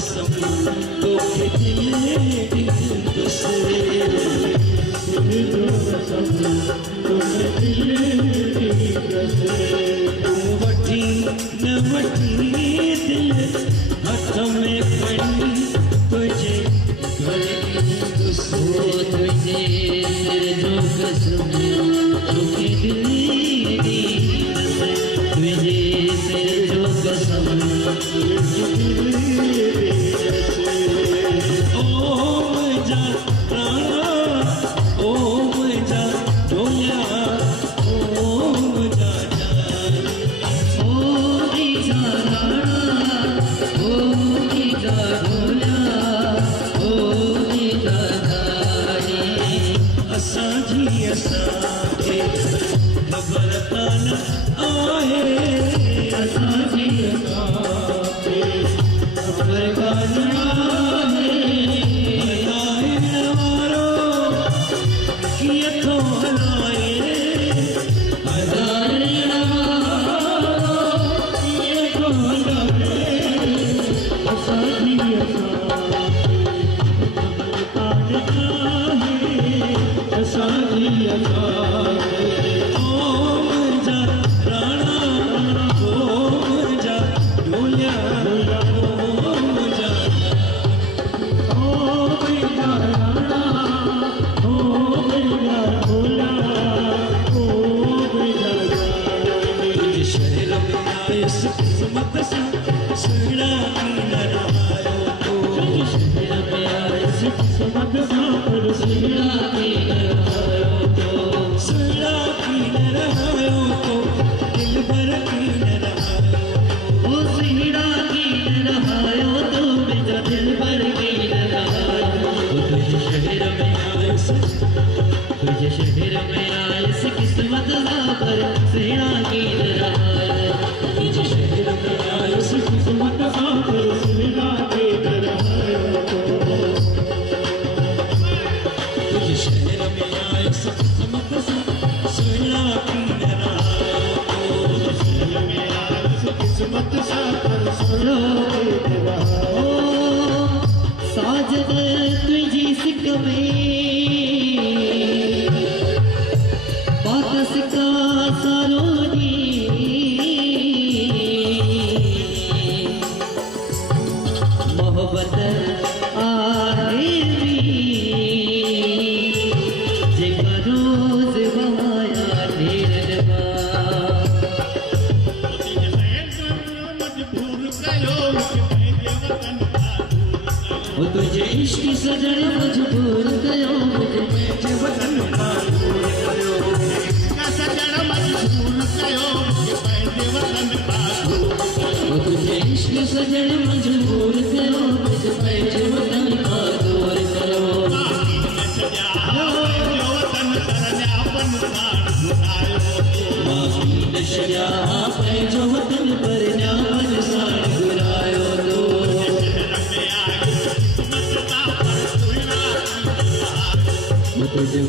कसम तोखे दिल से जो कसम तोखे दिल से तू वठी न वठी दिल हथ में खड़ी तुझे तुझे सिर जो कसम तोखे दिल से तुझे सिर जो कसम साजन तुझी सिक में बात सिका सरोजी मोहब्बत आहे जेका रोज बहाया ढेरवा तुझे इश्क सजन मजबूर कयो मुझे पंहिंजे वतन खां दूर कयो सजन मजबूर कयो मुझे पंहिंजे वतन खां दूर कयो तुझे इश्क सजन मजबूर कयो मुझे पंहिंजे वतन खां दूर कयो माफ़ी न छॾिया पंहिंजो वतन पर न्यावन सां घुरायो तुझे